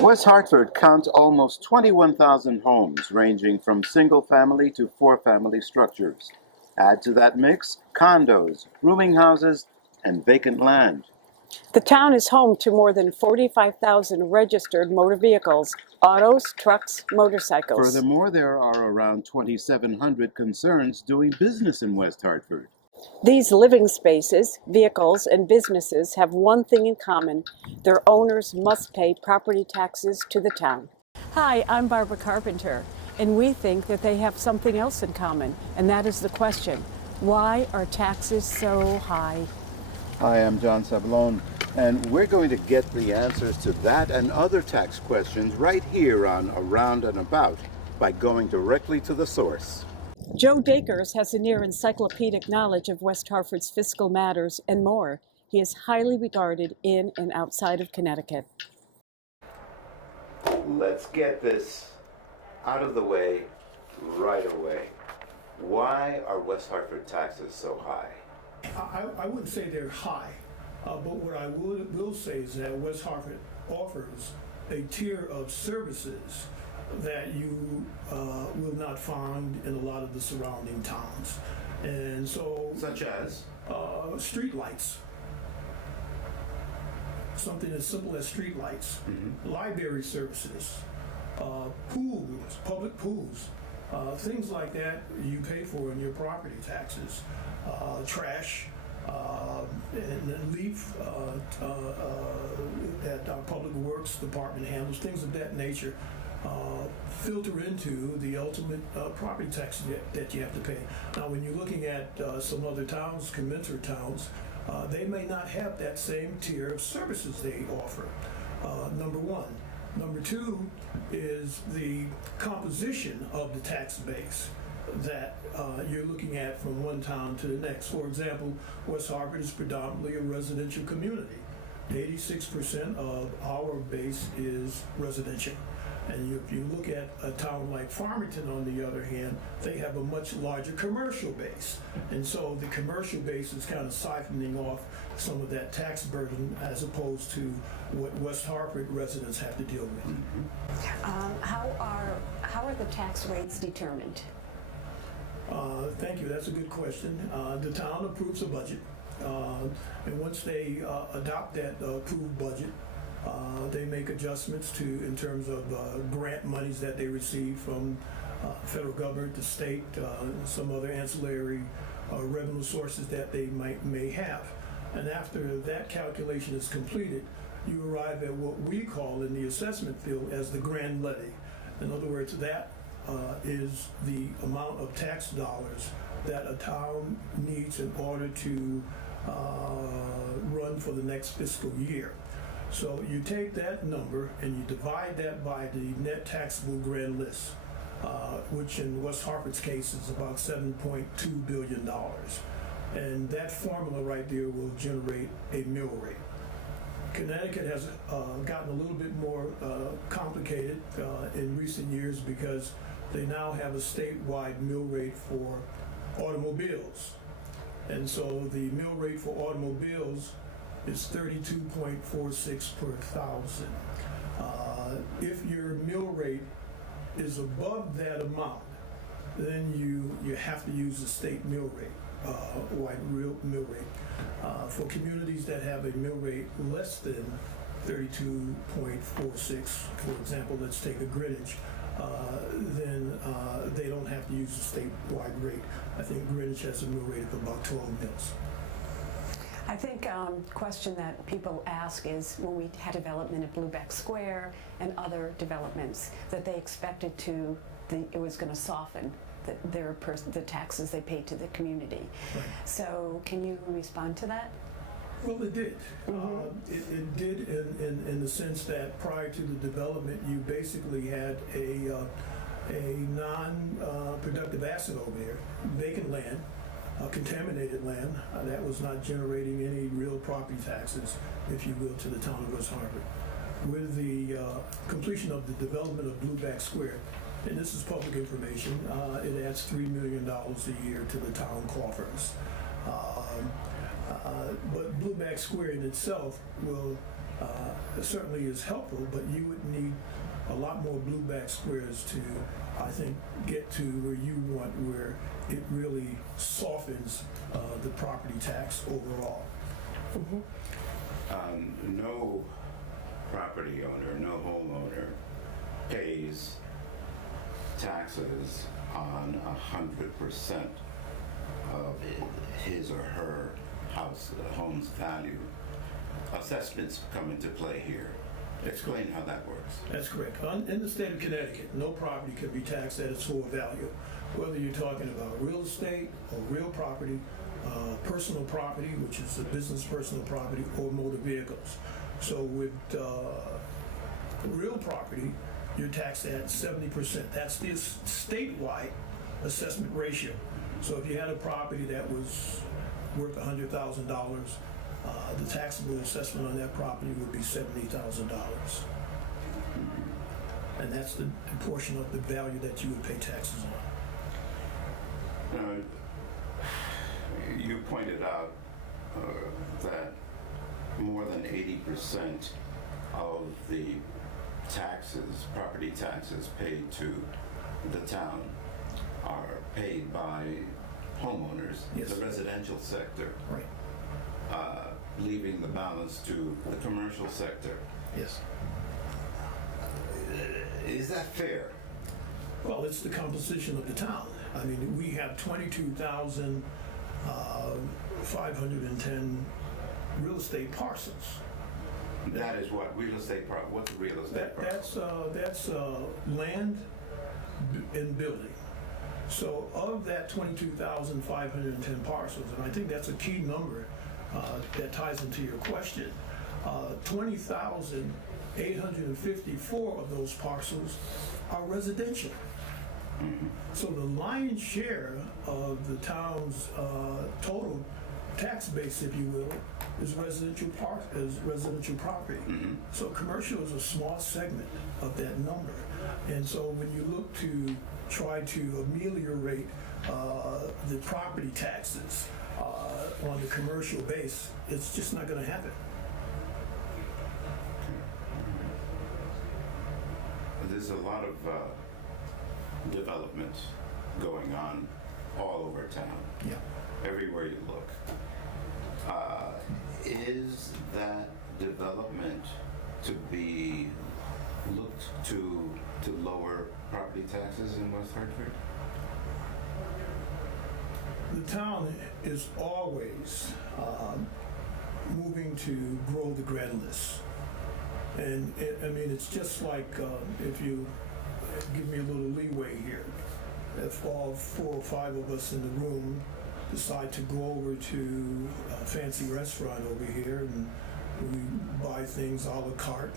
West Hartford counts almost 21,000 homes, ranging from single-family to four-family structures. Add to that mix condos, rooming houses, and vacant land. The town is home to more than 45,000 registered motor vehicles, autos, trucks, motorcycles. Furthermore, there are around 2,700 concerns doing business in West Hartford. These living spaces, vehicles, and businesses have one thing in common. Their owners must pay property taxes to the town. Hi, I'm Barbara Carpenter, and we think that they have something else in common, and that is the question, why are taxes so high? Hi, I'm John Sabalone, and we're going to get the answers to that and other tax questions right here on Around and About by going directly to the source. Joe Dakers has a near encyclopedic knowledge of West Hartford's fiscal matters and more. He is highly regarded in and outside of Connecticut. Let's get this out of the way right away. Why are West Hartford taxes so high? I wouldn't say they're high, but what I will say is that West Hartford offers a tier of services that you will not find in a lot of the surrounding towns. And so... Such as? Street lights. Something as simple as street lights. Mm-hmm. Library services. Pools, public pools. Things like that you pay for in your property taxes. Trash. And leaf that our Public Works Department handles, things of that nature. Filter into the ultimate property tax that you have to pay. Now, when you're looking at some other towns, commensurate towns, they may not have that same tier of services they offer, number one. Number two is the composition of the tax base that you're looking at from one town to the next. For example, West Hartford is predominantly a residential community. 86% of our base is residential. And if you look at a town like Farmington, on the other hand, they have a much larger commercial base. And so the commercial base is kind of siphoning off some of that tax burden as opposed to what West Hartford residents have to deal with. Mm-hmm. How are the tax rates determined? Thank you. That's a good question. The town approves a budget. And once they adopt that approved budget, they make adjustments in terms of grant monies that they receive from federal government, the state, some other ancillary revenue sources that they may have. And after that calculation is completed, you arrive at what we call in the assessment field as the grand levy. In other words, that is the amount of tax dollars that a town needs in order to run for the next fiscal year. So you take that number and you divide that by the net taxable grand list, which in West Hartford's case is about $7.2 billion. And that formula right there will generate a mill rate. Connecticut has gotten a little bit more complicated in recent years because they now have a statewide mill rate for automobiles. And so the mill rate for automobiles is 32.46 per thousand. If your mill rate is above that amount, then you have to use the state mill rate, real mill rate. For communities that have a mill rate less than 32.46, for example, let's take a Greenwich, then they don't have to use the statewide rate. I think Greenwich has a mill rate of about 12 mils. I think question that people ask is when we had development at Blueback Square and other developments that they expected it was going to soften the taxes they paid to the community. Right. So can you respond to that? Well, it did. Mm-hmm. It did in the sense that prior to the development, you basically had a non-productive asset over there, vacant land, contaminated land that was not generating any real property taxes, if you will, to the town of West Hartford. With the completion of the development of Blueback Square, and this is public information, it adds $3 million a year to the town coffers. But Blueback Square in itself will certainly is helpful, but you would need a lot more Blueback Squares to, I think, get to where you want, where it really softens the property tax overall. No property owner, no homeowner pays taxes on 100% of his or her home's value. Assessments come into play here. Explain how that works. That's correct. In the state of Connecticut, no property can be taxed at its full value, whether you're talking about real estate or real property, personal property, which is a business personal property, or motor vehicles. So with real property, you're taxed at 70%. That's the statewide assessment ratio. So if you had a property that was worth $100,000, the taxable assessment on that property would be $70,000. And that's the portion of the value that you would pay taxes on. You pointed out that more than 80% of the taxes, property taxes paid to the town are paid by homeowners, Yes. the residential sector, Right. leaving the balance to the commercial sector. Yes. Is that fair? Well, it's the composition of the town. I mean, we have 22,510 real estate parcels. That is what real estate what's a real estate parcel? That's land and building. So of that 22,510 parcels, and I think that's a key number that ties into your question, 20,854 of those parcels are residential. So the lion's share of the town's total tax base, if you will, is residential property. So commercial is a small segment of that number. And so when you look to try to ameliorate the property taxes on the commercial base, it's just not going to happen. There's a lot of development going on all over town, Yeah. everywhere you look. Is that development to be looked to lower property taxes in West Hartford? The town is always moving to grow the grand list. And it's just like if you give me a little leeway here, if all 4 or 5 of us in the room decide to go over to a fancy restaurant over here and we buy things a la carte,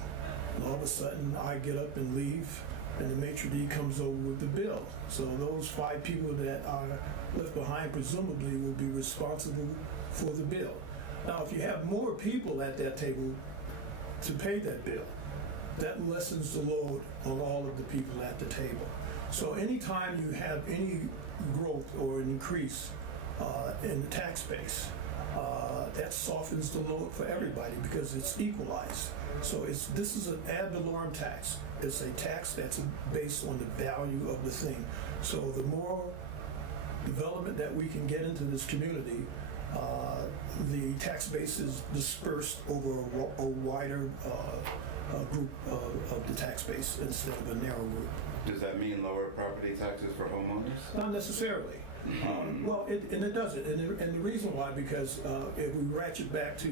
and all of a sudden I get up and leave and the maitre d' comes over with the bill. So those 5 people that are left behind presumably will be responsible for the bill. Now if you have more people at that table to pay that bill, that lessens the load on all of the people at the table. So anytime you have any growth or an increase in the tax base, that softens the load for everybody because it's equalized. So this is an ad valorem tax. It's a tax that's based on the value of the thing. So the more development that we can get into this community, the tax base is dispersed over a wider group of the tax base instead of a narrow group. Does that mean lower property taxes for homeowners? Not necessarily. Well, it doesn't, and the reason why, because if we ratchet back to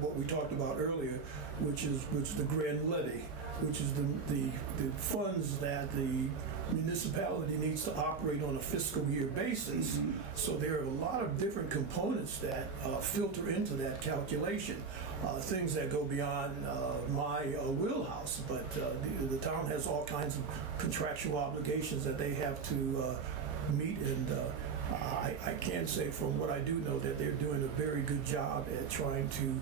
what we talked about earlier, which is the grand levy, which is the funds that the municipality needs to operate on a fiscal year basis. So there are a lot of different components that filter into that calculation, things that go beyond my wheelhouse, but the town has all kinds of contractual obligations that they have to meet, and I can say from what I do know that they're doing a very good job at trying to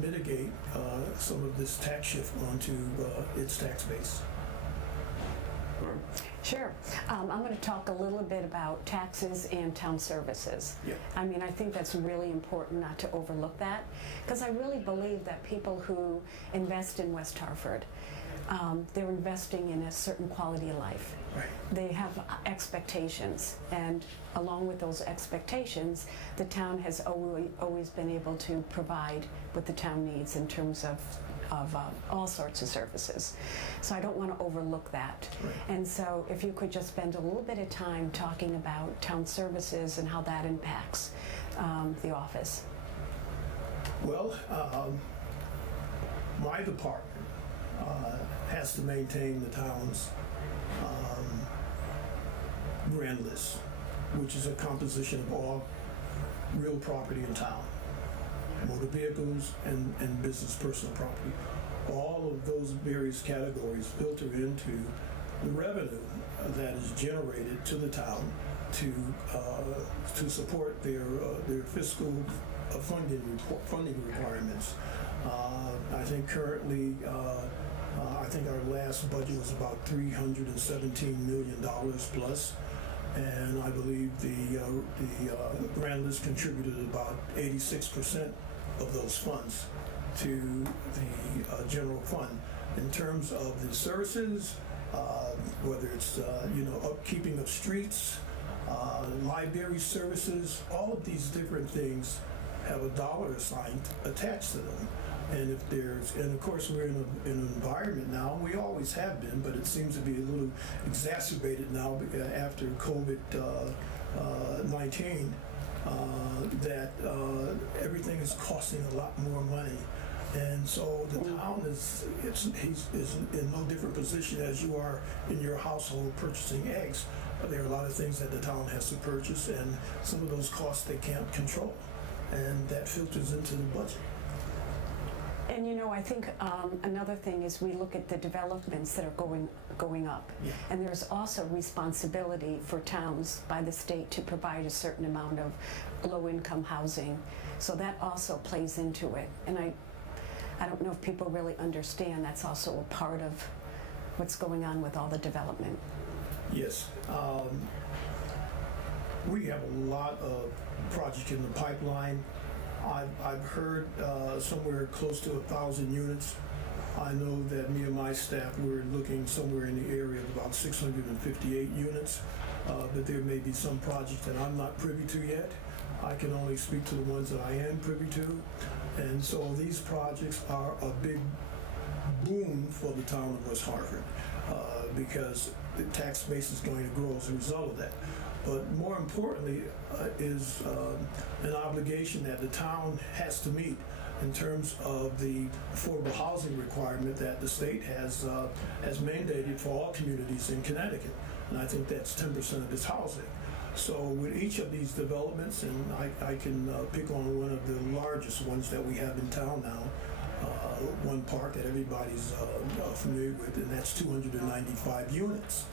mitigate some of this tax shift onto its tax base. Sure. I'm going to talk a little bit about taxes and town services. Yeah. I mean, I think that's really important not to overlook that, because I really believe that people who invest in West Hartford, they're investing in a certain quality of life. Right. They have expectations, and along with those expectations, the town has always been able to provide what the town needs in terms of all sorts of services. So I don't want to overlook that. Right. And so if you could just spend a little bit of time talking about town services and how that impacts the office. Well, my department has to maintain the town's grand list, which is a composition of all real property in town, motor vehicles and business personal property. All of those various categories filter into the revenue that is generated to the town to support their fiscal funding requirements. I think currently, I think our last budget was about $317 million plus, and I believe the grand list contributed about 86% of those funds to the general fund. In terms of the services, whether it's upkeeping of streets, library services, all of these different things have a dollar assigned attached to them. And if there's, and of course we're in an environment now, and we always have been, but it seems to be a little exacerbated now after COVID-19, that everything is costing a lot more money. And so the town is in no different position as you are in your household purchasing eggs. There are a lot of things that the town has to purchase, and some of those costs they can't control, and that filters into the budget. And I think another thing is we look at the developments that are going up. Yeah. And there's also responsibility for towns by the state to provide a certain amount of low-income housing. So that also plays into it. And I don't know if people really understand that's also a part of what's going on with all the development. Yes. We have a lot of projects in the pipeline. I've heard somewhere close to 1,000 units. I know that me and my staff, we're looking somewhere in the area of about 658 units, but there may be some projects that I'm not privy to yet. I can only speak to the ones that I am privy to. And so these projects are a big boom for the town of West Hartford because the tax base is going to grow as a result of that. But more importantly is an obligation that the town has to meet in terms of the affordable housing requirement that the state has mandated for all communities in Connecticut. And I think that's 10% of its housing. So with each of these developments, and I can pick on one of the largest ones that we have in town now, one park that everybody's familiar with, and that's 295 units.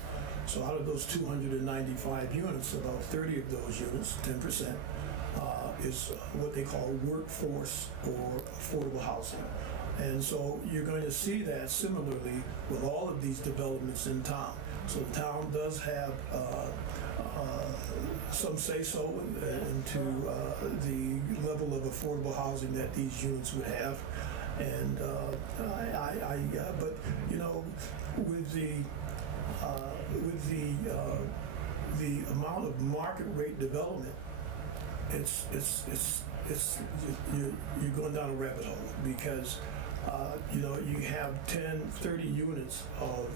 So out of those 295 units, about 30 of those units, 10%, is what they call workforce or affordable housing. And so you're going to see that similarly with all of these developments in town. So the town does have some say-so into the level of affordable housing that these units would have. And but with the amount of market rate development, you're going down a rabbit hole because you have 10, 30 units of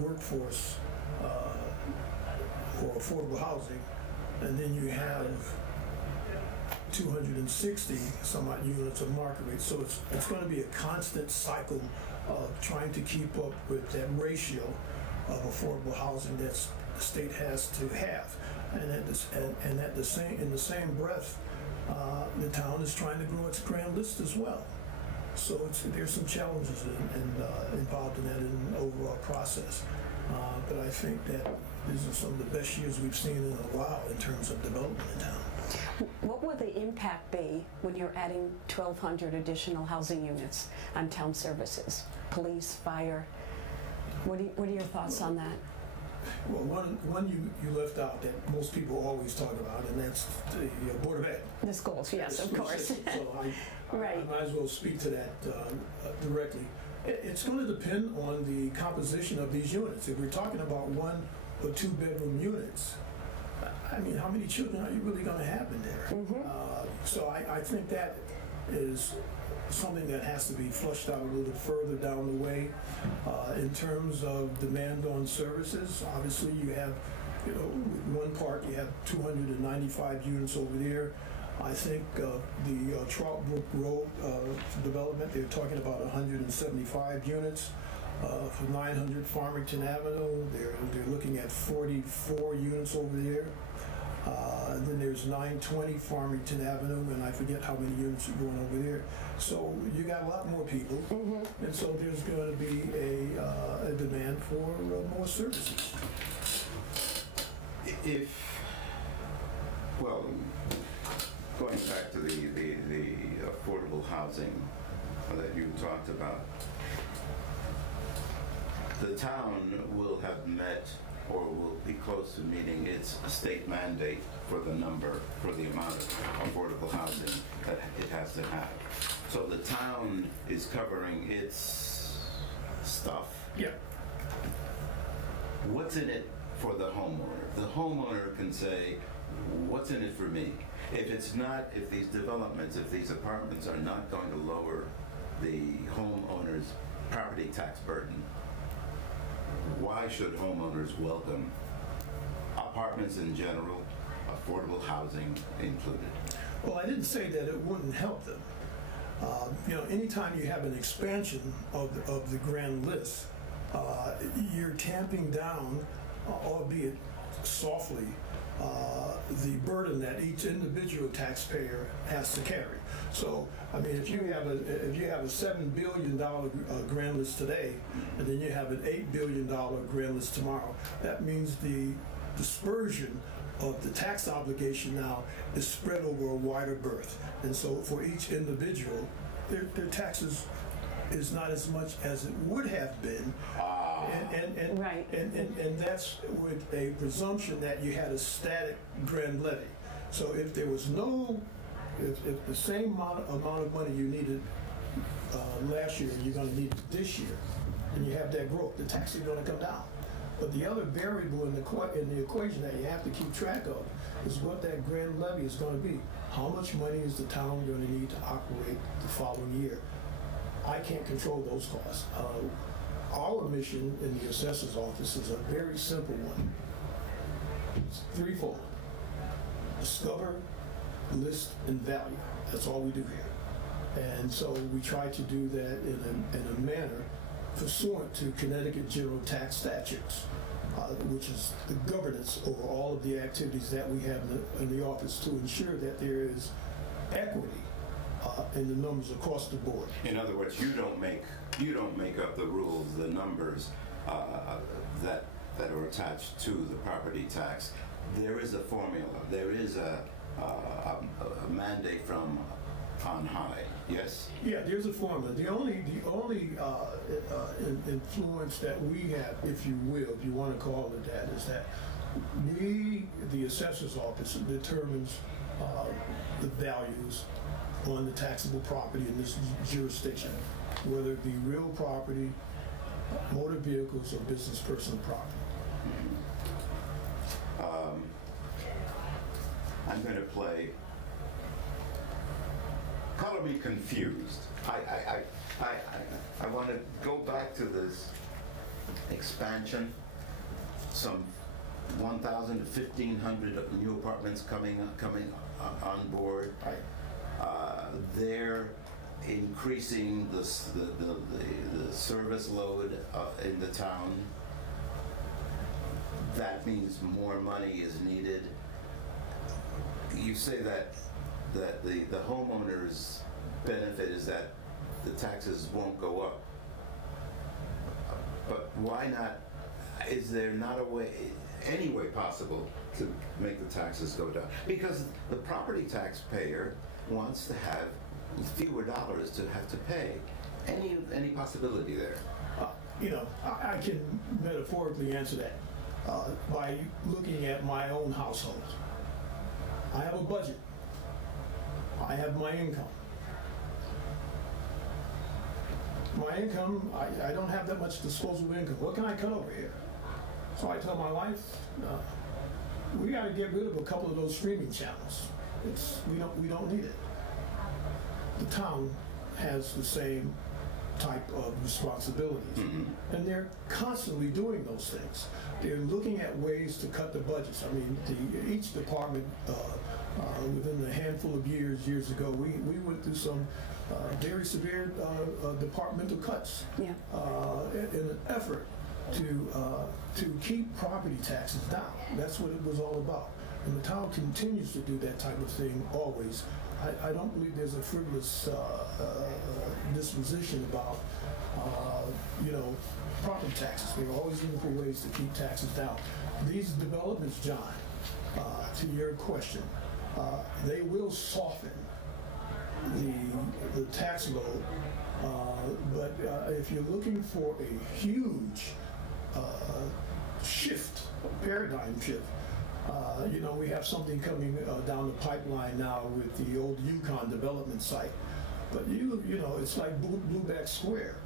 workforce or affordable housing, and then you have 260 some odd units of market rate. So it's going to be a constant cycle of trying to keep up with that ratio of affordable housing that the state has to have, and in the same breath, the town is trying to grow its grand list as well. So there's some challenges involved in that in the overall process. But I think that these are some of the best years we've seen in a while in terms of development in town. What will the impact be when you're adding 1,200 additional housing units on town services? Police, fire? What are your thoughts on that? Well, one you left out that most people always talk about, and that's the Board of Ed. The schools, yes, of School course. system. So I Right. might as well speak to that directly. It's going to depend on the composition of these units. If we're talking about 1 or 2 bedroom units, I mean, how many children are you really going to have in there? So I think that is something that has to be flushed out a little further down the way. In terms of demand on services, obviously you have, one park, you have 295 units over there. I think the Trout Brook Road development, they're talking about 175 units. For 900 Farmington Avenue, they're looking at 44 units over there. And then there's 920 Farmington Avenue, and I forget how many units are going over there. So you got a lot more people, and so there's going to be a demand for more services. Well, going back to the affordable housing that you talked about, the town will have met or will be close to meeting its state mandate for the amount of affordable housing that it has to have. So the town is covering its stuff. Yeah. What's in it for the homeowner? The homeowner can say, what's in it for me? If these developments, if these apartments are not going to lower the homeowner's property tax burden, why should homeowners welcome apartments in general, affordable housing included? Well, I didn't say that it wouldn't help them. Anytime you have an expansion of the grand list, you're tamping down, albeit softly, the burden that each individual taxpayer has to carry. So, I mean, if you have a $7 billion grand list today, and then you have an $8 billion grand list tomorrow, that means the dispersion of the tax obligation now is spread over a wider berth. And so for each individual, their taxes is not as much as it would have been. Right. And that's with a presumption that you had a static grand levy. So if there was if the same amount of money you needed last year, you're going to need it this year, and you have that growth, the tax is going to come down. But the other variable in the equation that you have to keep track of is what that grand levy is going to be. How much money is the town going to need to operate the following year? I can't control those costs. Our mission in the assessor's office is a very simple one. It's threefold: discover, list, and value. That's all we do here. And so we try to do that in a manner pursuant to Connecticut General Tax Statutes, which is the governance over all of the activities that we have in the office to ensure that there is equity in the numbers across the board. In other words, you don't make up the rules, the numbers that are attached to the property tax. There is a formula. There is a mandate from on high. Yes. Yeah, there's a formula. The only influence that we have, if you will, if you want to call it that, is that the assessor's office, determines the values on the taxable property in this jurisdiction, whether it be real property, motor vehicles, or business personal property. I'm going to play. Color me confused. I want to go back to this expansion. Some 1,000 to 1,500 new apartments coming on board. They're increasing the service load in the town. That means more money is needed. You say that the homeowner's benefit is that the taxes won't go up. But why not? Is there not any way possible to make the taxes go down? Because the property taxpayer wants to have fewer dollars to have to pay. Any possibility there? I can metaphorically answer that. by looking at my own household. I have a budget. I have my income. My income, I don't have that much disposable income. What can I cut over here? So I tell my wife, we got to get rid of a couple of those streaming channels. We don't need it. The town has the same type of responsibilities, and they're constantly doing those things. They're looking at ways to cut the budgets. I mean, each department within a handful of years ago, we went through some very severe departmental cuts in an effort to keep property taxes down. That's what it was all about. And the town continues to do that type of thing always. I don't believe there's a frivolous disposition about, property taxes. They're always looking for ways to keep taxes down. These developments, John, to your question, they will soften the tax load, but if you're looking for a huge shift, a paradigm shift, we have something coming down the pipeline now with the old Yukon development site. But it's like Blueback Square.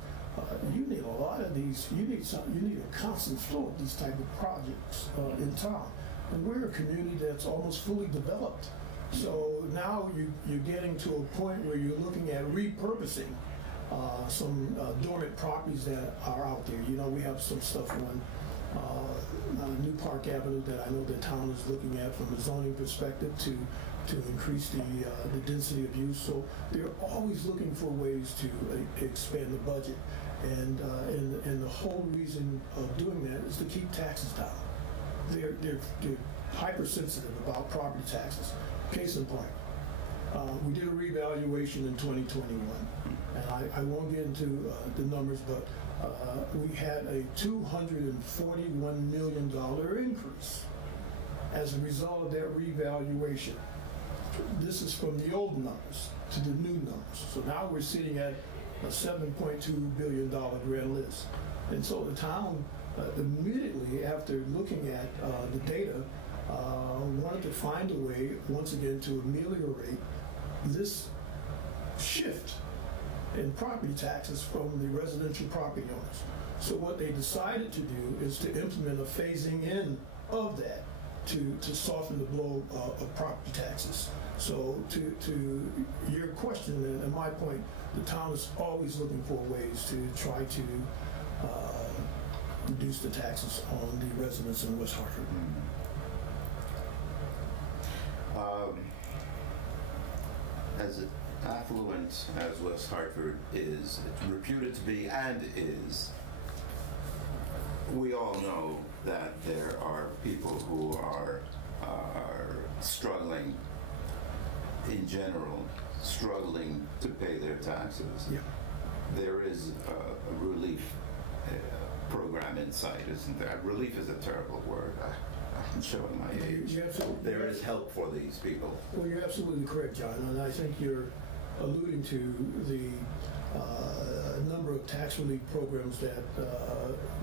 You need a lot of these. You need a constant flow of these type of projects in town. And we're a community that's almost fully developed. So now you're getting to a point where you're looking at repurposing some dormant properties that are out there. We have some stuff on New Park Avenue that I know the town is looking at from a zoning perspective to increase the density of use. So they're always looking for ways to expand the budget, and the whole reason of doing that is to keep taxes down. They're hypersensitive about property taxes. Case in point, we did a revaluation in 2021, and I won't get into the numbers, but we had a $241 million increase as a result of that revaluation. This is from the old numbers to the new numbers. So now we're sitting at a $7.2 billion grand list. And so the town immediately after looking at the data wanted to find a way, once again, to ameliorate this shift in property taxes from the residential property owners. So what they decided to do is to implement a phasing in of that to soften the blow of property taxes. So to your question and my point, the town is always looking for ways to try to reduce the taxes on the residents in West Hartford. As affluent as West Hartford is reputed to be and is, we all know that there are people who are struggling in general, struggling to pay their taxes. Yeah. There is a relief program in sight, isn't there? Relief is a terrible word. I'm showing my age. There is help for these people. Well, you're absolutely correct, John, and I think you're alluding to the number of tax relief programs that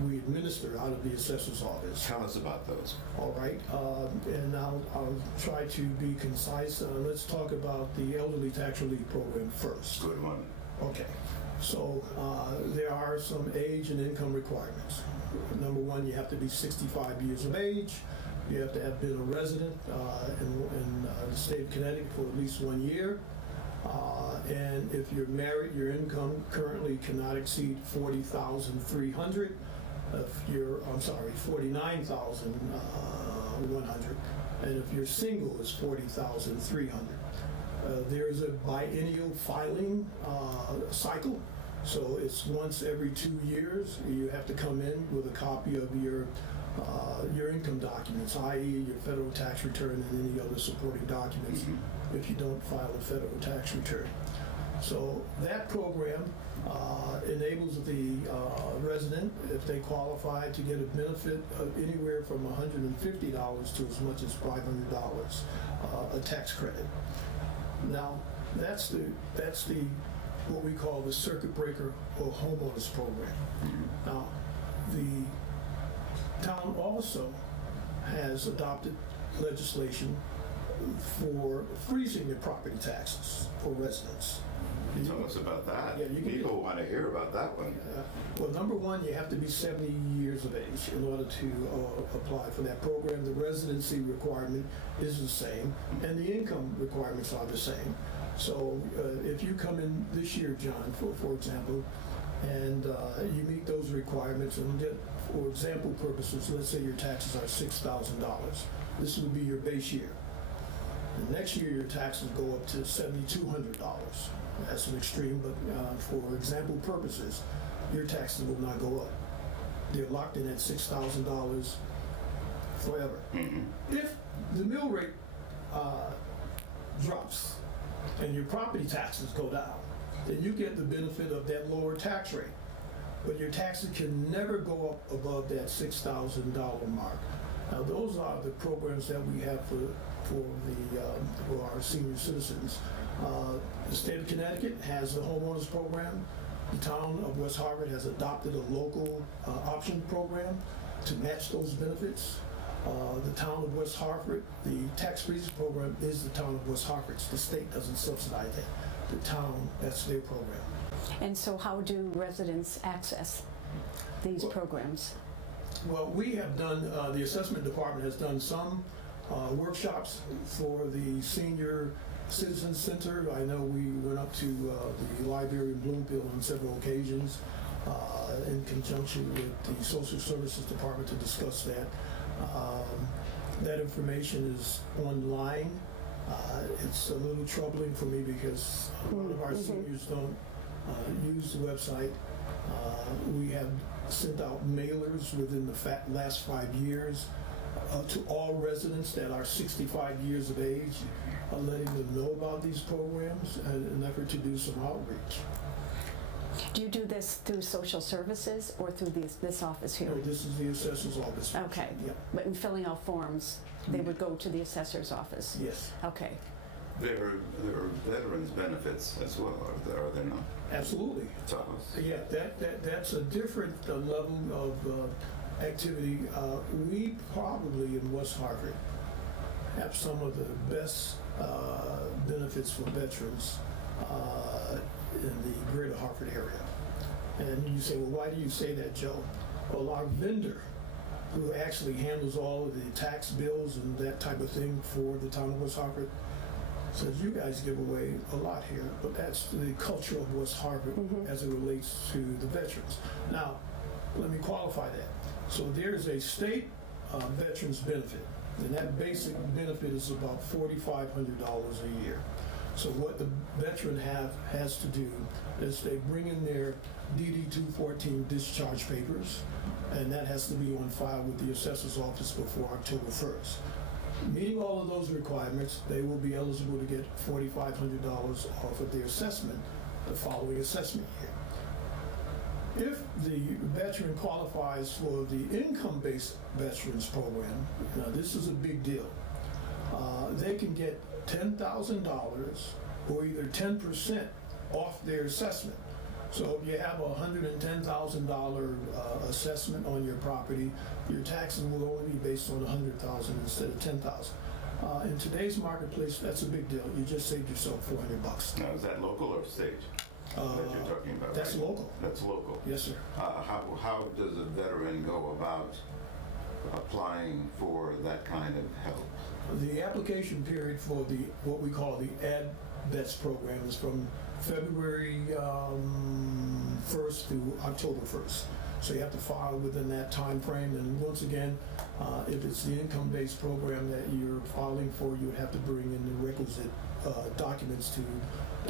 we administer out of the assessor's office. Tell us about those. All right, and now I'll try to be concise. Let's talk about the elderly tax relief program first. Good one. Okay, so there are some age and income requirements. Number one, you have to be 65 years of age. You have to have been a resident in the state of Connecticut for at least 1 year. And if you're married, your income currently cannot exceed $40,300. If you're, $49,100. And if you're single, it's $40,300. There's a biennial filing cycle. So it's once every 2 years. You have to come in with a copy of your income documents, i.e. your federal tax return and any other supporting documents if you don't file a federal tax return. So that program enables the resident, if they qualify, to get a benefit of anywhere from $150 to as much as $500 a tax credit. Now, that's the what we call the circuit breaker or homeowners program. Now, the town also has adopted legislation for freezing the property taxes for residents. Tell us about that. Yeah, you can- People want to hear about that one. Well, number one, you have to be 70 years of age in order to apply for that program. The residency requirement is the same, and the income requirements are the same. So if you come in this year, John, for example, and you meet those requirements, and for example purposes, let's say your taxes are $6,000. This would be your base year. The next year, your taxes go up to $7,200. That's an extreme, but for example purposes, your taxes will not go up. They're locked in at $6,000 forever. If the mill rate drops and your property taxes go down, then you get the benefit of that lower tax rate. But your taxes can never go up above that $6,000 mark. Now, those are the programs that we have for our senior citizens. The state of Connecticut has the homeowners program. The town of West Hartford has adopted a local option program to match those benefits. The town of West Hartford, the tax freeze program is the town of West Hartford's. The state doesn't subsidize that. The town, that's their program. And so how do residents access these programs? Well, we have done, the assessment department has done some workshops for the senior citizen center. I know we went up to the library in Bloomfield on several occasions in conjunction with the social services department to discuss that. That information is online. It's a little troubling for me because a lot of our seniors don't use the website. We have sent out mailers within the last 5 years to all residents that are 65 years of age, letting them know about these programs in an effort to do some outreach. Do you do this through social services or through this office here? No, this is the assessor's office. Okay, Yeah. but in filling out forms, they would go to the assessor's office? Yes, Okay. There are veterans benefits as well, are there not? absolutely. Tell us. Yeah, that's a different level of activity. We probably in West Hartford have some of the best benefits for veterans in the greater Hartford area. And you say, well, why do you say that, Joe? Well, our vendor, who actually handles all of the tax bills and that type of thing for the town of West Hartford, says you guys give away a lot here, but that's the culture of West Hartford as it relates to the veterans. Now, let me qualify that. So there's a state veterans benefit, and that basic benefit is about $4,500 a year. So what the veteran has to do is they bring in their DD 214 discharge papers, and that has to be on file with the assessor's office before October 1st. Meeting all of those requirements, they will be eligible to get $4,500 off of their assessment the following assessment year. If the veteran qualifies for the income-based veterans program, now this is a big deal, they can get $10,000 or either 10% off their assessment. So if you have a $110,000 assessment on your property, your taxes will only be based on $100,000 instead of $10,000. In today's marketplace, that's a big deal. You just saved yourself $400. Now, is that local or state that you're talking about? That's right? local. That's local. Yes, sir. How does a veteran go about applying for that kind of help? The application period for what we call the AdVets program is from February 1st through October 1st. So you have to file within that time frame. And once again, if it's the income-based program that you're filing for, you would have to bring in the requisite documents to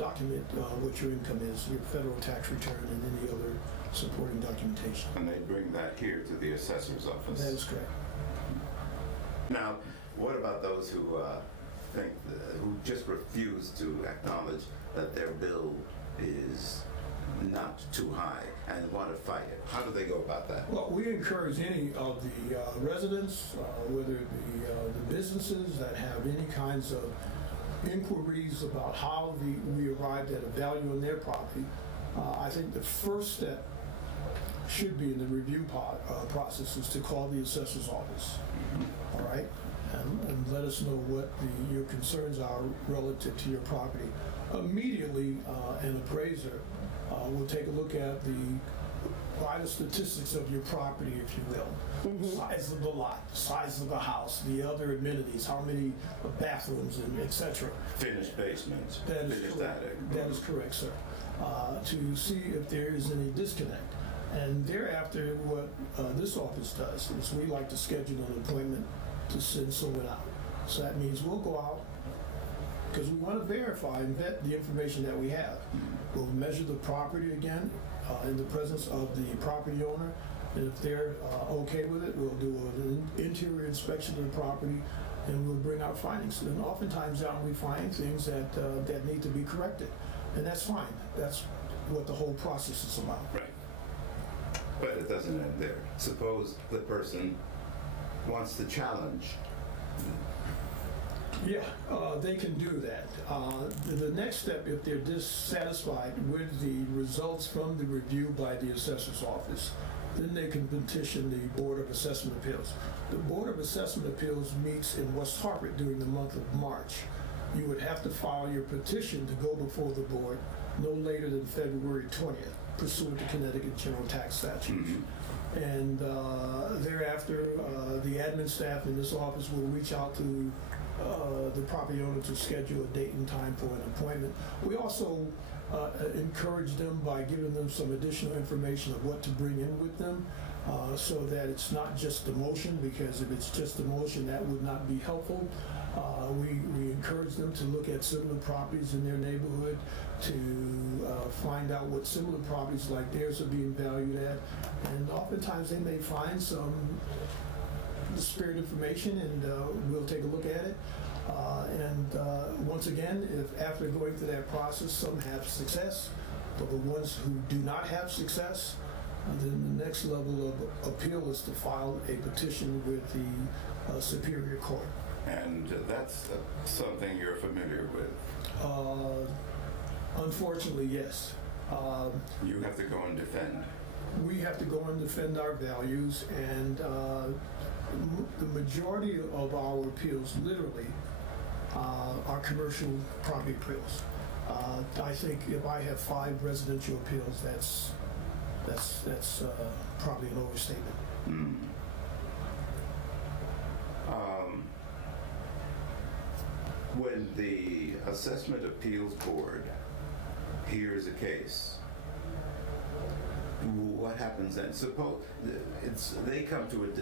document what your income is, your federal tax return and any other supporting documentation. And they bring that here to the assessor's office? That is correct. Now, what about those who who just refuse to acknowledge that their bill is not too high and want to fight it? How do they go about that? Well, we encourage any of the residents, whether it be the businesses that have any kinds of inquiries about how we arrived at a value on their property. I think the first step should be in the review process is to call the assessor's office. all right? And let us know what your concerns are relative to your property. Immediately, an appraiser will take a look at the vital statistics of your property, if you will. Size of the lot, size of the house, the other amenities, how many bathrooms, and et cetera. Finished basement, That is finished correct. attic. That is correct, sir. To see if there is any disconnect. And thereafter, what this office does is we like to schedule an appointment to send someone out. So that means we'll go out because we want to verify and vet the information that we have. We'll measure the property again in the presence of the property owner. And if they're okay with it, we'll do an interior inspection of the property and we'll bring out findings. And oftentimes out we find things that need to be corrected. And that's fine. That's what the whole process is about. Right. But it doesn't end there. Suppose the person wants to challenge. Yeah, they can do that. The next step, if they're dissatisfied with the results from the review by the assessor's office, then they can petition the Board of Assessment Appeals. The Board of Assessment Appeals meets in West Hartford during the month of March. You would have to file your petition to go before the board no later than February 20th, pursuant to Connecticut General Tax Statutes. And thereafter, the admin staff in this office will reach out to the property owner to schedule a date and time for an appointment. We also encourage them by giving them some additional information of what to bring in with them so that it's not just a motion, because if it's just a motion, that would not be helpful. We encourage them to look at similar properties in their neighborhood to find out what similar properties like theirs are being valued at. And oftentimes they may find some disparate information, and we'll take a look at it. Once again, if after going through that process, some have success, but the ones who do not have success, then the next level of appeal is to file a petition with the Superior Court. And that's something you're familiar with. Unfortunately, yes. You have to go and defend. We have to go and defend our values, and the majority of our appeals, literally, are commercial property appeals. I think if I have 5 residential appeals, that's probably an overstatement. When the Assessment Appeals Board hears a case, what happens then? Suppose they come to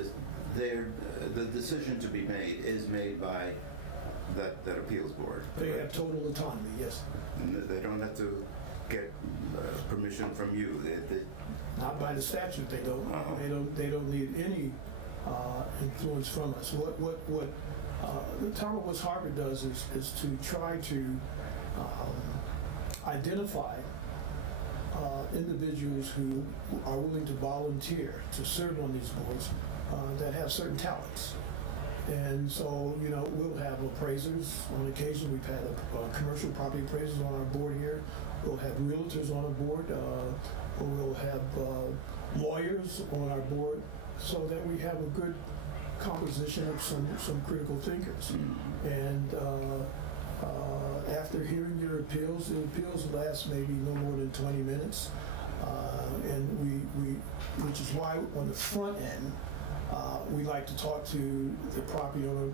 the decision to be made is made by that appeals board. They have total autonomy, yes. They don't have to get permission from you. Not by the statute, they don't. They don't need any influence from us. What the Town of West Hartford does is to try to identify individuals who are willing to volunteer to serve on these boards that have certain talents. And so, we'll have appraisers on occasion. We've had commercial property appraisers on our board here. We'll have realtors on our board. We'll have lawyers on our board, so that we have a good composition of some critical thinkers. And after hearing your appeals, the appeals last maybe no more than 20 minutes. And which is why on the front end, we like to talk to the property owner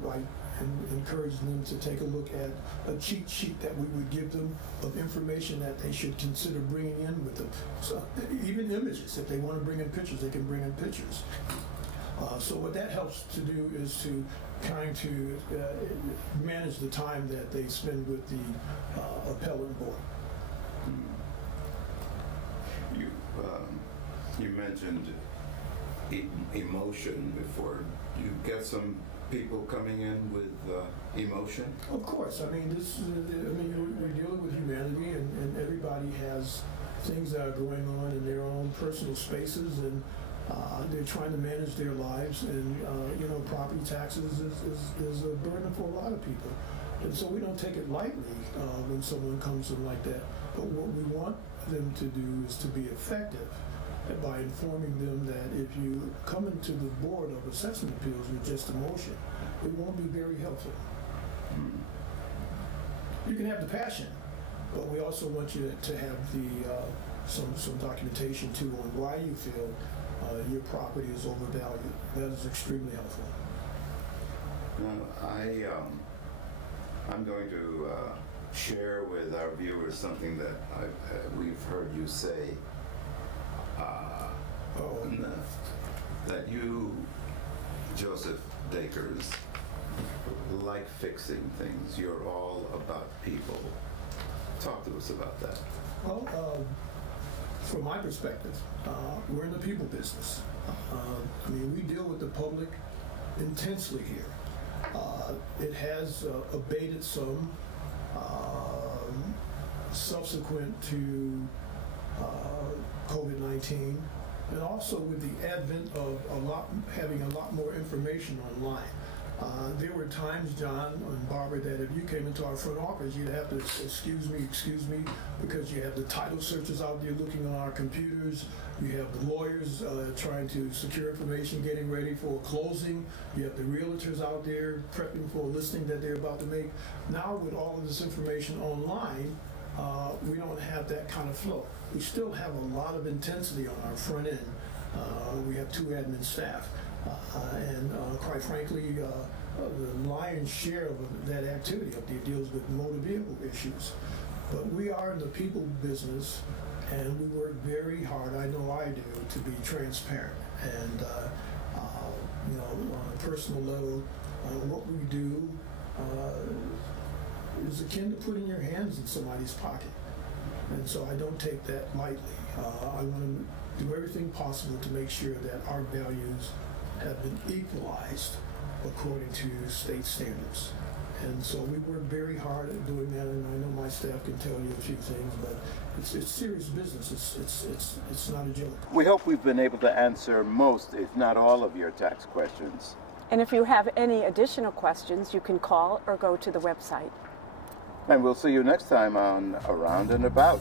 and encourage them to take a look at a cheat sheet that we would give them of information that they should consider bringing in with them. So even images, if they want to bring in pictures, they can bring in pictures. So what that helps to do is to trying to manage the time that they spend with the appellate board. You mentioned emotion before. You get some people coming in with emotion? Of course. I mean, we're dealing with humanity, and everybody has things that are going on in their own personal spaces, and they're trying to manage their lives, and property taxes is a burden for a lot of people. And so we don't take it lightly when someone comes in like that. But what we want them to do is to be effective by informing them that if you come into the Board of Assessment Appeals with just a motion, it won't be very helpful. You can have the passion, but we also want you to have some documentation too on why you feel your property is overvalued. That is extremely helpful. I'm going to share with our viewers something that we've heard you say. That you, Joseph Dakers, like fixing things. You're all about people. Talk to us about that. Well, from my perspective, we're in the people business. I mean, we deal with the public intensely here. It has abated some subsequent to COVID-19, and also with the advent of having a lot more information online. There were times, John and Barbara, that if you came into our front office, you'd have to excuse me, because you have the title searchers out there looking on our computers. You have the lawyers trying to secure information, getting ready for a closing. You have the realtors out there prepping for a listing that they're about to make. Now, with all of this information online, we don't have that kind of flow. We still have a lot of intensity on our front end. We have 2 admin staff. And quite frankly, the lion's share of that activity up there deals with motor vehicle issues. But we are in the people business, and we work very hard, I know I do, to be transparent. And on a personal level, what we do is akin to putting your hands in somebody's pocket. And so I don't take that lightly. I want to do everything possible to make sure that our values have been equalized according to state standards. And so we work very hard at doing that, and I know my staff can tell you a few things, but it's serious business. It's not a joke. We hope we've been able to answer most, if not all, of your tax questions. And if you have any additional questions, you can call or go to the website. And we'll see you next time on Around and About.